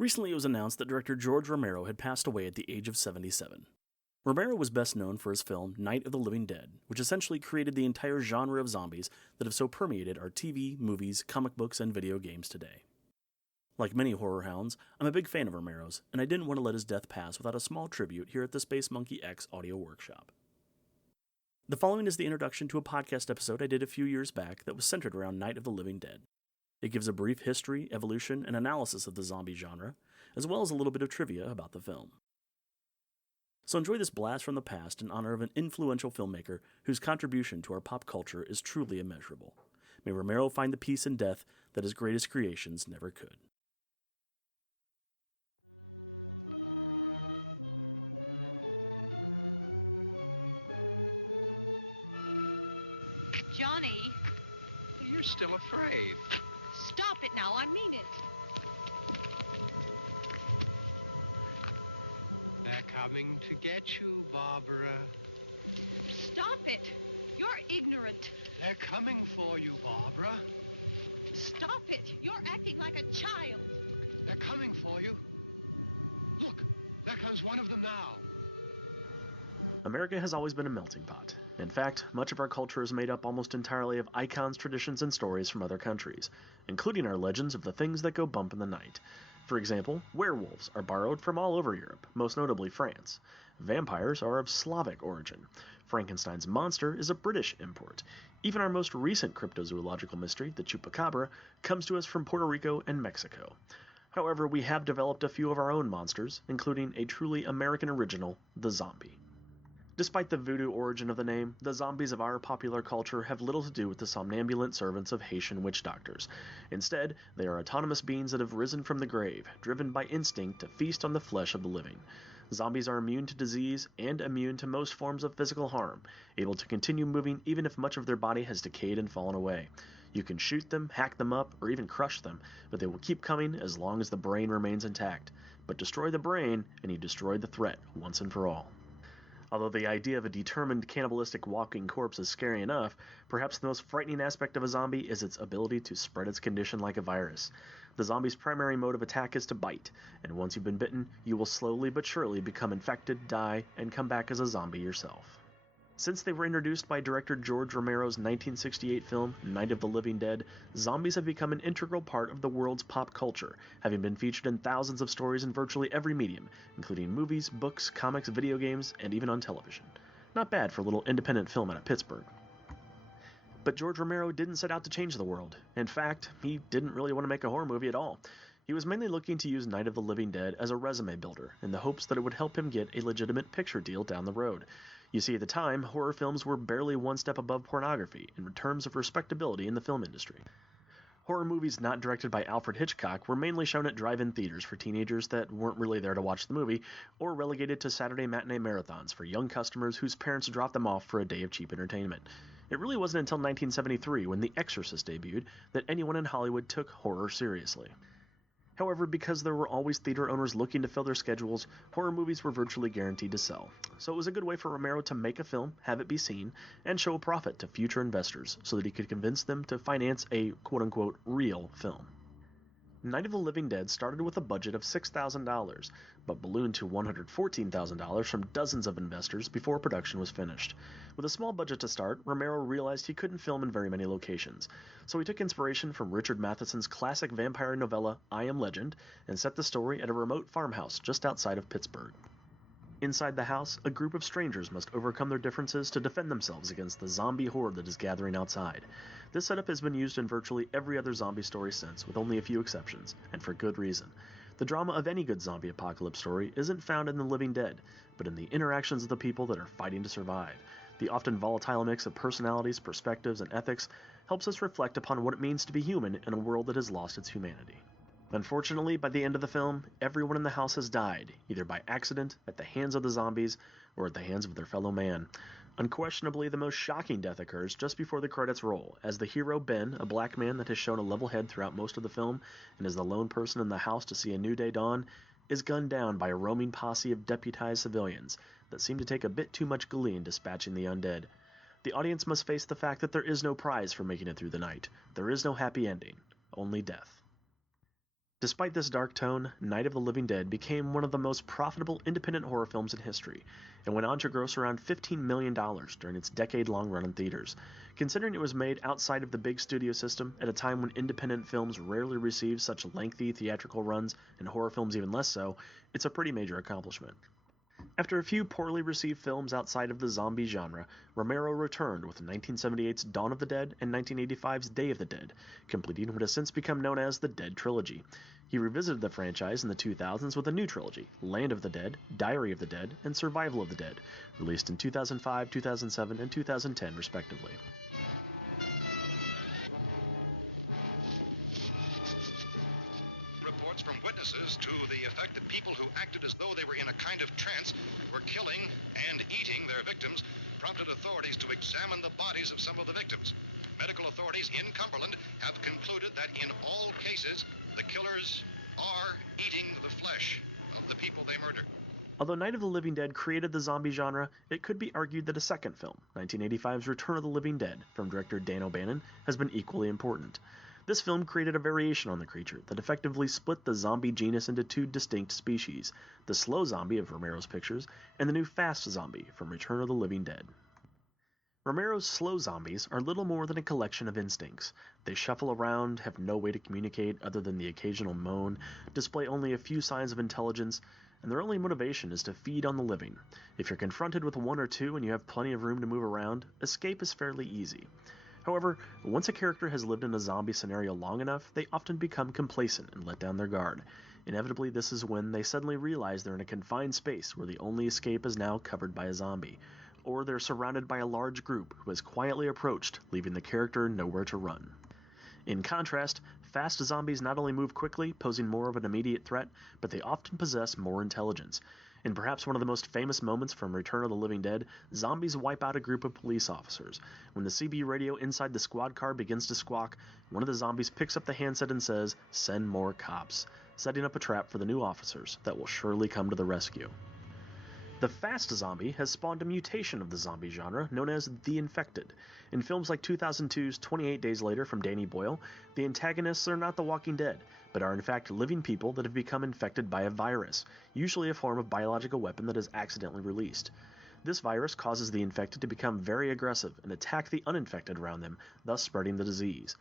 Recently, it was announced that director George Romero had passed away at the age of 77. Romero was best known for his film Night of the Living Dead, which essentially created the entire genre of zombies that have so permeated our TV, movies, comic books, and video games today. Like many horror hounds, I'm a big fan of Romero's, and I didn't want to let his death pass without a small tribute here at the Space Monkey X audio workshop. The following is the introduction to a podcast episode I did a few years back that was centered around Night of the Living Dead. It gives a brief history, evolution, and analysis of the zombie genre, as well as a little bit of trivia about the film. So enjoy this blast from the past in honor of an influential filmmaker whose contribution to our pop culture is truly immeasurable. May Romero find the peace in death that his greatest creations never could. Johnny, You're still afraid. stop it now. I mean it. They're coming to get you, Barbara. Stop it. You're ignorant. They're coming for you, Barbara. Stop it. You're acting like a child. They're coming for you. Look, there comes one of them now. America has always been a melting pot. In fact, much of our culture is made up almost entirely of icons, traditions, and stories from other countries, including our legends of the things that go bump in the night. For example, werewolves are borrowed from all over Europe, most notably France. Vampires are of Slavic origin. Frankenstein's monster is a British import. Even our most recent cryptozoological mystery, the chupacabra, comes to us from Puerto Rico and Mexico. However, we have developed a few of our own monsters, including a truly American original, the zombie. Despite the voodoo origin of the name, the zombies of our popular culture have little to do with the somnambulant servants of Haitian witch doctors. Instead, they are autonomous beings that have risen from the grave, driven by instinct to feast on the flesh of the living. Zombies are immune to disease and immune to most forms of physical harm, able to continue moving even if much of their body has decayed and fallen away. You can shoot them, hack them up, or even crush them, but they will keep coming as long as the brain remains intact. But destroy the brain, and you destroy the threat once and for all. Although the idea of a determined cannibalistic walking corpse is scary enough, perhaps the most frightening aspect of a zombie is its ability to spread its condition like a virus. The zombie's primary mode of attack is to bite, and once you've been bitten, you will slowly but surely become infected, die, and come back as a zombie yourself. Since they were introduced by director George Romero's 1968 film, Night of the Living Dead, zombies have become an integral part of the world's pop culture, having been featured in thousands of stories in virtually every medium, including movies, books, comics, video games, and even on television. Not bad for a little independent film out of Pittsburgh. But George Romero didn't set out to change the world. In fact, he didn't really want to make a horror movie at all. He was mainly looking to use Night of the Living Dead as a resume builder, in the hopes that it would help him get a legitimate picture deal down the road. You see, at the time, horror films were barely one step above pornography in terms of respectability in the film industry. Horror movies not directed by Alfred Hitchcock were mainly shown at drive-in theaters for teenagers that weren't really there to watch the movie, or relegated to Saturday matinee marathons for young customers whose parents dropped them off for a day of cheap entertainment. It really wasn't until 1973, when The Exorcist debuted, that anyone in Hollywood took horror seriously. However, because there were always theater owners looking to fill their schedules, horror movies were virtually guaranteed to sell. So it was a good way for Romero to make a film, have it be seen, and show a profit to future investors so that he could convince them to finance a quote-unquote real film. Night of the Living Dead started with a budget of $6,000, but ballooned to $114,000 from dozens of investors before production was finished. With a small budget to start, Romero realized he couldn't film in very many locations, so he took inspiration from Richard Matheson's classic vampire novella I Am Legend and set the story at a remote farmhouse just outside of Pittsburgh. Inside the house, a group of strangers must overcome their differences to defend themselves against the zombie horde that is gathering outside. This setup has been used in virtually every other zombie story since, with only a few exceptions, and for good reason. The drama of any good zombie apocalypse story isn't found in the living dead, but in the interactions of the people that are fighting to survive. The often volatile mix of personalities, perspectives, and ethics helps us reflect upon what it means to be human in a world that has lost its humanity. Unfortunately, by the end of the film, everyone in the house has died, either by accident, at the hands of the zombies, or at the hands of their fellow man. Unquestionably, the most shocking death occurs just before the credits roll, as the hero Ben, a black man that has shown a level head throughout most of the film, and is the lone person in the house to see a new day dawn, is gunned down by a roaming posse of deputized civilians that seem to take a bit too much glee in dispatching the undead. The audience must face the fact that there is no prize for making it through the night. There is no happy ending, only death. Despite this dark tone, Night of the Living Dead became one of the most profitable independent horror films in history, and went on to gross around $15 million during its decade-long run in theaters. Considering it was made outside of the big studio system, at a time when independent films rarely received such lengthy theatrical runs, and horror films even less so, it's a pretty major accomplishment. After a few poorly received films outside of the zombie genre, Romero returned with 1978's Dawn of the Dead and 1985's Day of the Dead, completing what has since become known as the Dead Trilogy. He revisited the franchise in the 2000s with a new trilogy, Land of the Dead, Diary of the Dead, and Survival of the Dead, released in 2005, 2007, and 2010 respectively. Reports from witnesses to the effect that people who acted as though they were in a kind of trance were killing and eating their victims prompted authorities to examine the bodies of some of the victims. Medical authorities in Cumberland have concluded that in all cases, the killers are eating the flesh of the people they murdered. Although Night of the Living Dead created the zombie genre, it could be argued that a second film, 1985's Return of the Living Dead, from director Dan O'Bannon, has been equally important. This film created a variation on the creature that effectively split the zombie genus into two distinct species, the slow zombie of Romero's pictures, and the new fast zombie from Return of the Living Dead. Romero's slow zombies are little more than a collection of instincts. They shuffle around, have no way to communicate other than the occasional moan, display only a few signs of intelligence, and their only motivation is to feed on the living. If you're confronted with one or two and you have plenty of room to move around, escape is fairly easy. However, once a character has lived in a zombie scenario long enough, they often become complacent and let down their guard. Inevitably, this is when they suddenly realize they're in a confined space where the only escape is now covered by a zombie, or they're surrounded by a large group who has quietly approached, leaving the character nowhere to run. In contrast, fast zombies not only move quickly, posing more of an immediate threat, but they often possess more intelligence. In perhaps one of the most famous moments from Return of the Living Dead, zombies wipe out a group of police officers. When the CB radio inside the squad car begins to squawk, one of the zombies picks up the handset and says, "Send more cops," setting up a trap for the new officers that will surely come to the rescue. The fast zombie has spawned a mutation of the zombie genre known as the infected. In films like 2002's 28 Days Later from Danny Boyle, the antagonists are not the Walking Dead, but are in fact living people that have become infected by a virus, usually a form of biological weapon that is accidentally released. This virus causes the infected to become very aggressive and attack the uninfected around them, thus spreading the disease.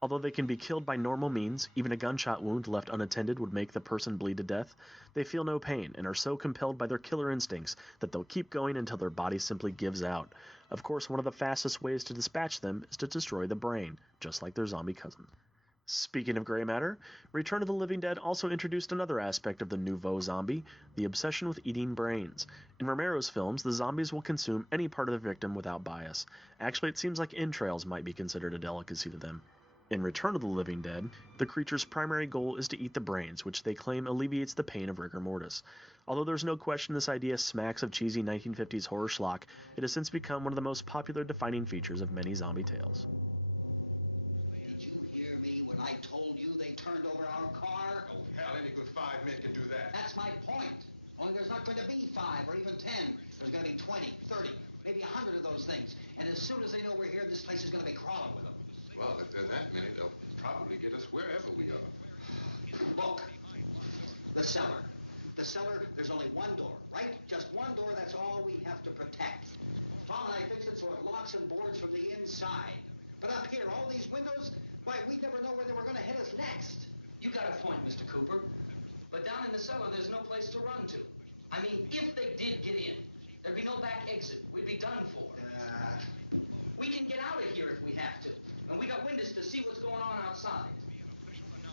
Although they can be killed by normal means, even a gunshot wound left unattended would make the person bleed to death, they feel no pain and are so compelled by their killer instincts that they'll keep going until their body simply gives out. Of course, one of the fastest ways to dispatch them is to destroy the brain, just like their zombie cousin. Speaking of gray matter, Return of the Living Dead also introduced another aspect of the nouveau zombie, the obsession with eating brains. In Romero's films, the zombies will consume any part of the victim without bias. Actually, it seems like entrails might be considered a delicacy to them. In Return of the Living Dead, the creature's primary goal is to eat the brains, which they claim alleviates the pain of rigor mortis. Although there's no question this idea smacks of cheesy 1950s horror schlock, it has since become one of the most popular defining features of many zombie tales. Did you hear me when I told you they turned over our car? Oh, hell, any good 5 men can do that. That's my point. Only there's not going to be 5 or even 10. There's going to be 20, 30, maybe 100 of those things. And as soon as they know we're here, this place is going to be crawling with them. Well, if there's that many, they'll probably get us wherever we are. Look, the cellar. The cellar, there's only one door, right? Just one door, that's all we have to protect. Tom and I fixed it so it locks and boards from the inside. But up here, all these windows, why, we'd never know where they were going to hit us next. You got a point, Mr. Cooper. But down in the cellar, there's no place to run to. I mean, if they did get in, there'd be no back exit. We'd be done for. We can get out of here if we have to. And we got windows to see what's going on outside.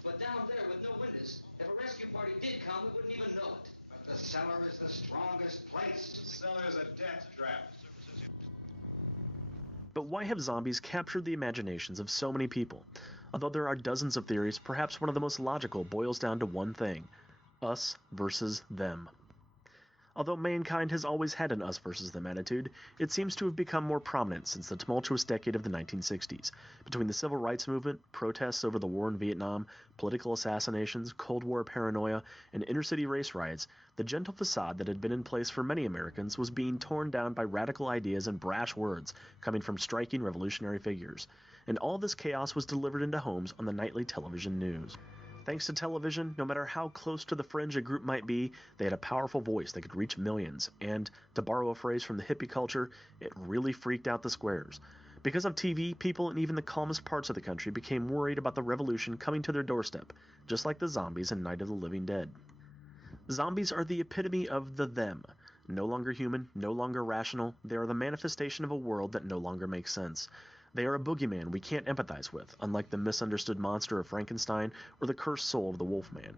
But down there with no windows, if a rescue party did come, we wouldn't even know it. But the cellar is the strongest place. The cellar is a death trap. But why have zombies captured the imaginations of so many people? Although there are dozens of theories, perhaps one of the most logical boils down to one thing: us versus them. Although mankind has always had an us versus them attitude, it seems to have become more prominent since the tumultuous decade of the 1960s. Between the civil rights movement, protests over the war in Vietnam, political assassinations, Cold War paranoia, and inner-city race riots, the gentle facade that had been in place for many Americans was being torn down by radical ideas and brash words coming from striking revolutionary figures. And all this chaos was delivered into homes on the nightly television news. Thanks to television, no matter how close to the fringe a group might be, they had a powerful voice that could reach millions, and, to borrow a phrase from the hippie culture, it really freaked out the squares. Because of TV, people in even the calmest parts of the country became worried about the revolution coming to their doorstep, just like the zombies in Night of the Living Dead. Zombies are the epitome of the them. No longer human, no longer rational, they are the manifestation of a world that no longer makes sense. They are a boogeyman we can't empathize with, unlike the misunderstood monster of Frankenstein or the cursed soul of the Wolfman.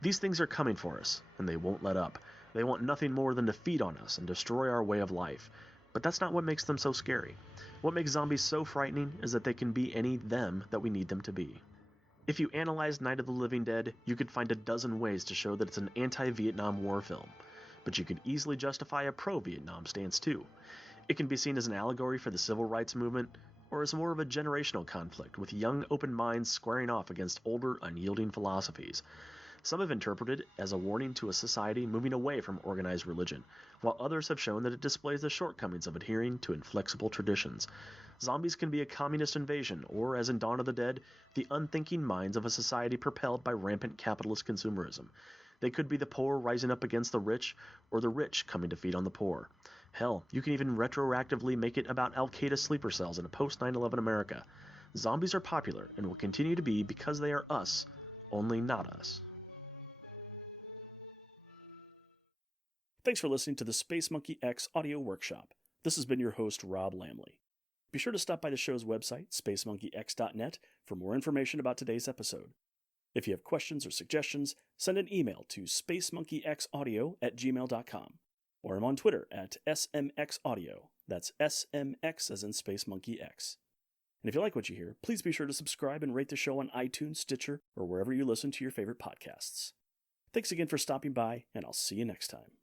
These things are coming for us, and they won't let up. They want nothing more than to feed on us and destroy our way of life. But that's not what makes them so scary. What makes zombies so frightening is that they can be any them that we need them to be. If you analyze Night of the Living Dead, you could find a dozen ways to show that it's an anti-Vietnam War film. But you could easily justify a pro-Vietnam stance too. It can be seen as an allegory for the civil rights movement, or as more of a generational conflict with young, open minds squaring off against older, unyielding philosophies. Some have interpreted it as a warning to a society moving away from organized religion, while others have shown that it displays the shortcomings of adhering to inflexible traditions. Zombies can be a communist invasion, or, as in Dawn of the Dead, the unthinking minds of a society propelled by rampant capitalist consumerism. They could be the poor rising up against the rich, or the rich coming to feed on the poor. Hell, you can even retroactively make it about Al-Qaeda sleeper cells in a post-9/11 America. Zombies are popular and will continue to be because they are us, only not us. Thanks for listening to the Space Monkey X audio workshop. This has been your host, Rob Lamley. Be sure to stop by the show's website, spacemonkeyx.net, for more information about today's episode. If you have questions or suggestions, send an email to spacemonkeyxaudio@gmail.com, or I'm on Twitter at smxaudio. That's SMX as in Space Monkey X. And if you like what you hear, please be sure to subscribe and rate the show on iTunes, Stitcher, or wherever you listen to your favorite podcasts. Thanks again for stopping by, and I'll see you next time.